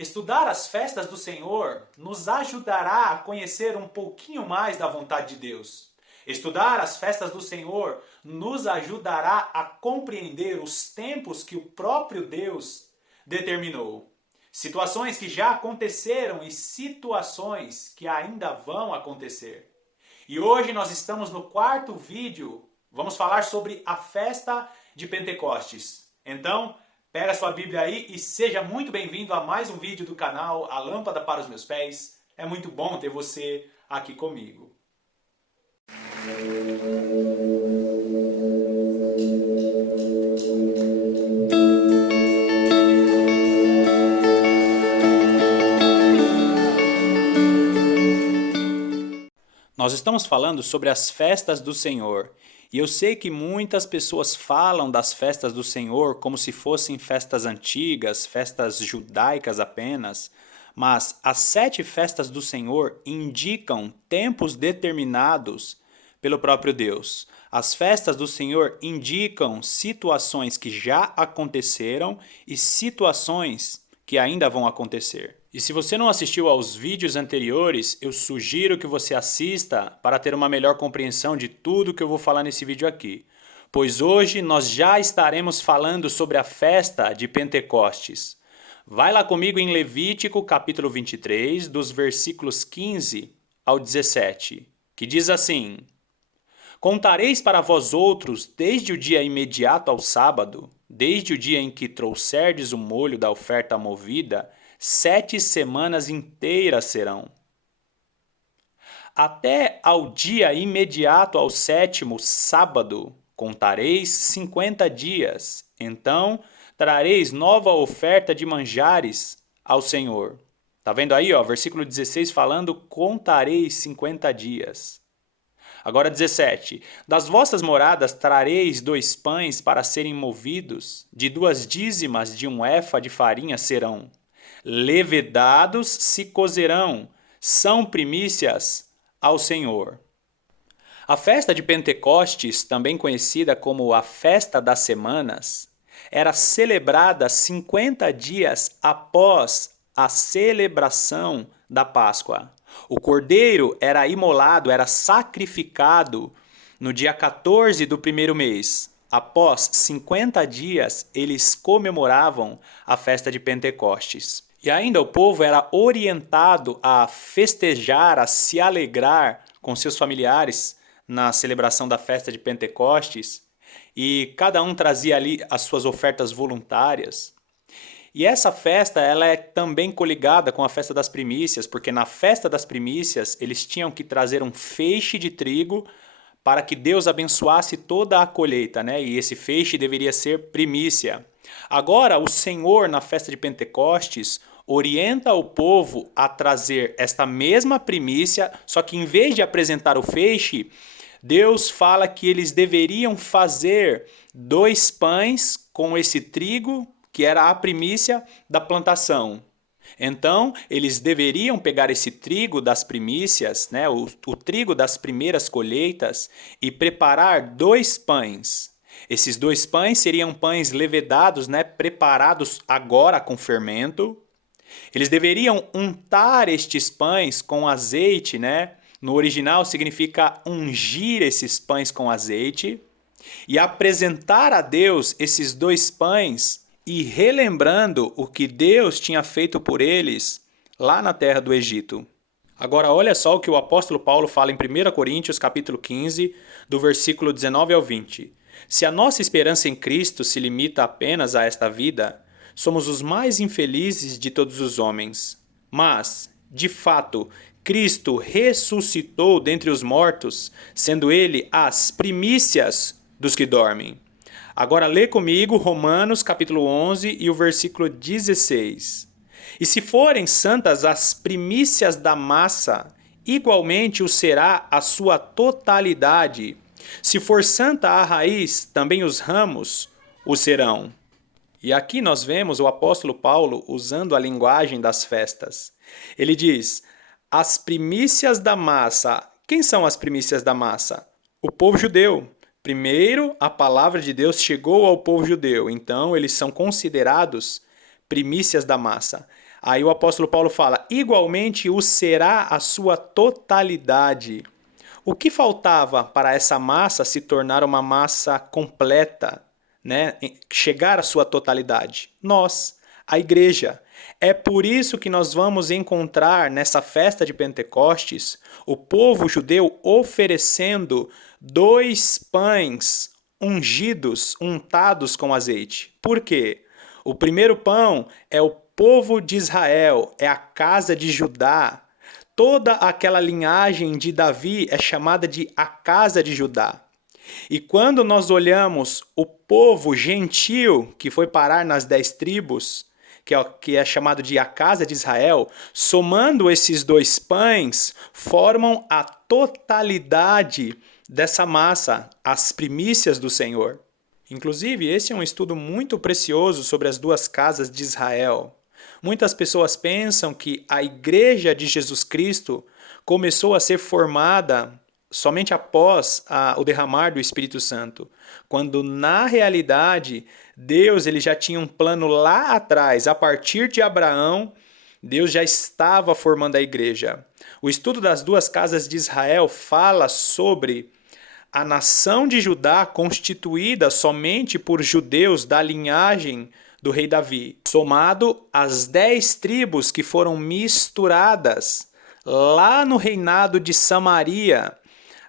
Estudar as festas do Senhor nos ajudará a conhecer um pouquinho mais da vontade de Deus. Estudar as festas do Senhor nos ajudará a compreender os tempos que o próprio Deus determinou. Situações que já aconteceram e situações que ainda vão acontecer. E hoje nós estamos no quarto vídeo. Vamos falar sobre a festa de Pentecostes. Então, pega sua Bíblia aí e seja muito bem-vindo a mais um vídeo do canal A Lâmpada para os Meus Pés. É muito bom ter você aqui comigo. Nós estamos falando sobre as festas do Senhor. E eu sei que muitas pessoas falam das festas do Senhor como se fossem festas antigas, festas judaicas apenas. Mas as 7 festas do Senhor indicam tempos determinados pelo próprio Deus. As festas do Senhor indicam situações que já aconteceram e situações que ainda vão acontecer. E se você não assistiu aos vídeos anteriores, eu sugiro que você assista para ter uma melhor compreensão de tudo que eu vou falar nesse vídeo aqui. Pois hoje nós já estaremos falando sobre a festa de Pentecostes. Vai lá comigo em Levítico capítulo 23, dos versículos 15 ao 17, que diz assim: Contareis para vós outros desde o dia imediato ao sábado, desde o dia em que trouxerdes o molho da oferta movida, 7 semanas inteiras serão. Até ao dia imediato ao 7º sábado, contareis 50 dias. Então trareis nova oferta de manjares ao Senhor. Tá vendo aí, ó, versículo 16 falando, contareis 50 dias. Agora 17. Das vossas moradas trareis 2 pães para serem movidos, de 2 dízimas de 1 efa de farinha serão. Levedados se cozerão, são primícias ao Senhor. A festa de Pentecostes, também conhecida como a Festa das Semanas, era celebrada 50 dias após a celebração da Páscoa. O cordeiro era imolado, era sacrificado no dia 14 do primeiro mês. Após 50 dias, eles comemoravam a festa de Pentecostes. E ainda o povo era orientado a festejar, a se alegrar com seus familiares na celebração da festa de Pentecostes. E cada um trazia ali as suas ofertas voluntárias. E essa festa ela é também coligada com a festa das primícias, porque na festa das primícias eles tinham que trazer um feixe de trigo para que Deus abençoasse toda a colheita, né? E esse feixe deveria ser primícia. Agora o Senhor na festa de Pentecostes orienta o povo a trazer esta mesma primícia, só que em vez de apresentar o feixe, Deus fala que eles deveriam fazer 2 pães com esse trigo, que era a primícia da plantação. Então, eles deveriam pegar esse trigo das primícias, né, o trigo das primeiras colheitas, e preparar 2 pães. Esses 2 pães seriam pães levedados, né, preparados agora com fermento. Eles deveriam untar estes pães com azeite, né? No original significa ungir esses pães com azeite e apresentar a Deus esses 2 pães e relembrando o que Deus tinha feito por eles lá na terra do Egito. Agora olha só o que o apóstolo Paulo fala em 1 Coríntios capítulo 15, do versículo 19 ao 20. Se a nossa esperança em Cristo se limita apenas a esta vida, somos os mais infelizes de todos os homens. Mas, de fato, Cristo ressuscitou dentre os mortos, sendo ele as primícias dos que dormem. Agora lê comigo Romanos capítulo 11 e o versículo 16. E se forem santas as primícias da massa, igualmente o será a sua totalidade. Se for santa a raiz, também os ramos o serão. E aqui nós vemos o apóstolo Paulo usando a linguagem das festas. Ele diz, as primícias da massa. Quem são as primícias da massa? O povo judeu. Primeiro, a palavra de Deus chegou ao povo judeu, então eles são considerados primícias da massa. Aí o apóstolo Paulo fala: igualmente o será a sua totalidade. O que faltava para essa massa se tornar uma massa completa, né? Chegar à sua totalidade? Nós, a igreja. É por isso que nós vamos encontrar nessa festa de Pentecostes o povo judeu oferecendo 2 pães ungidos, untados com azeite. Por quê? O primeiro pão é o povo de Israel, é a casa de Judá. Toda aquela linhagem de Davi é chamada de a casa de Judá. E quando nós olhamos o povo gentil que foi parar nas 10 tribos, que é chamado de a casa de Israel, somando esses 2 pães, formam a totalidade dessa massa, as primícias do Senhor. Inclusive, esse é um estudo muito precioso sobre as 2 casas de Israel. Muitas pessoas pensam que a Igreja de Jesus Cristo começou a ser formada somente após o derramar do Espírito Santo, quando na realidade Deus ele já tinha um plano lá atrás, a partir de Abraão, Deus já estava formando a igreja. O estudo das 2 casas de Israel fala sobre a nação de Judá constituída somente por judeus da linhagem do rei Davi, somado às 10 tribos que foram misturadas lá no reinado de Samaria.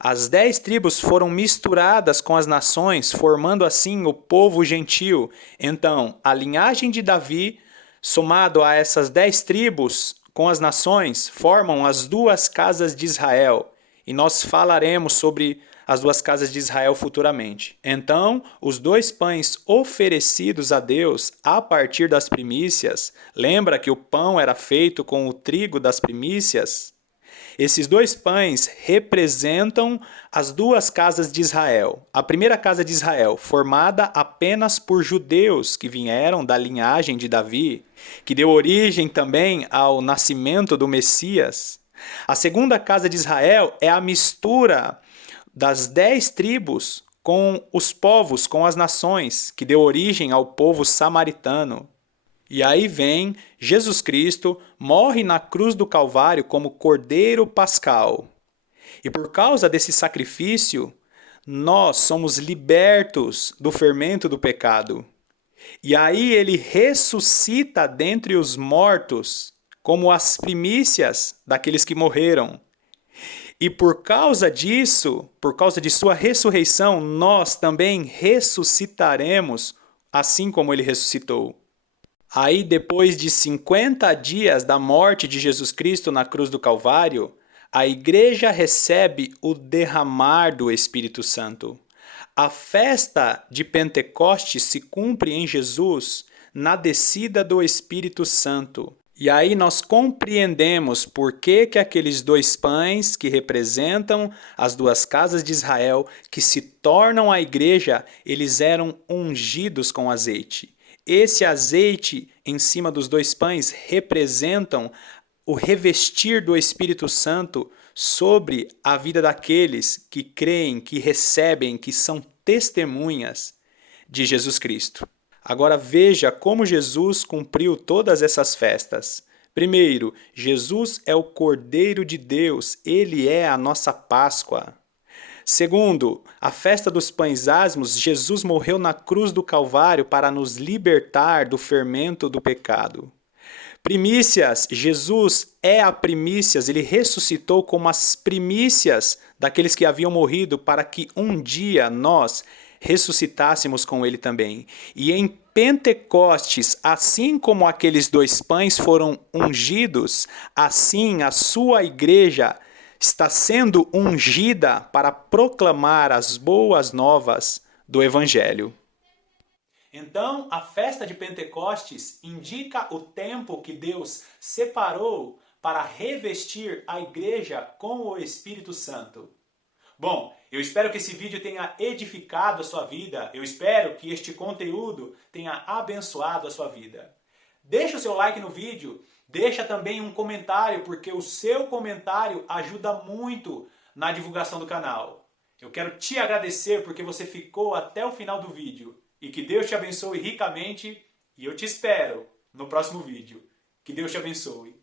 As 10 tribos foram misturadas com as nações, formando assim o povo gentil. Então, a linhagem de Davi, somado a essas 10 tribos com as nações, formam as 2 casas de Israel. E nós falaremos sobre as 2 casas de Israel futuramente. Então, os 2 pães oferecidos a Deus a partir das primícias, lembra que o pão era feito com o trigo das primícias? Esses 2 pães representam as 2 casas de Israel. A primeira casa de Israel, formada apenas por judeus que vieram da linhagem de Davi, que deu origem também ao nascimento do Messias. A segunda casa de Israel é a mistura das 10 tribos com os povos, com as nações, que deu origem ao povo samaritano. E aí vem Jesus Cristo, morre na cruz do Calvário como Cordeiro Pascal. E por causa desse sacrifício, nós somos libertos do fermento do pecado. E aí ele ressuscita dentre os mortos, como as primícias daqueles que morreram. E por causa disso, por causa de sua ressurreição, nós também ressuscitaremos, assim como ele ressuscitou. Aí, depois de 50 dias da morte de Jesus Cristo na cruz do Calvário, a igreja recebe o derramar do Espírito Santo. A festa de Pentecostes se cumpre em Jesus na descida do Espírito Santo. E aí nós compreendemos por que aqueles 2 pães que representam as 2 casas de Israel, que se tornam a igreja, eles eram ungidos com azeite. Esse azeite em cima dos 2 pães representam o revestir do Espírito Santo sobre a vida daqueles que creem, que recebem, que são testemunhas de Jesus Cristo. Agora veja como Jesus cumpriu todas essas festas. Primeiro, Jesus é o Cordeiro de Deus, ele é a nossa Páscoa. Segundo, a festa dos pães asmos, Jesus morreu na cruz do Calvário para nos libertar do fermento do pecado. Primícias, Jesus é a primícias, ele ressuscitou como as primícias daqueles que haviam morrido para que um dia nós ressuscitássemos com ele também. E em Pentecostes, assim como aqueles 2 pães foram ungidos, assim a sua igreja está sendo ungida para proclamar as boas novas do Evangelho. Então, a festa de Pentecostes indica o tempo que Deus separou para revestir a igreja com o Espírito Santo. Bom, eu espero que esse vídeo tenha edificado a sua vida, eu espero que este conteúdo tenha abençoado a sua vida. Deixa o seu like no vídeo, deixa também um comentário, porque o seu comentário ajuda muito na divulgação do canal. Eu quero te agradecer porque você ficou até o final do vídeo. E que Deus te abençoe ricamente e eu te espero no próximo vídeo. Que Deus te abençoe.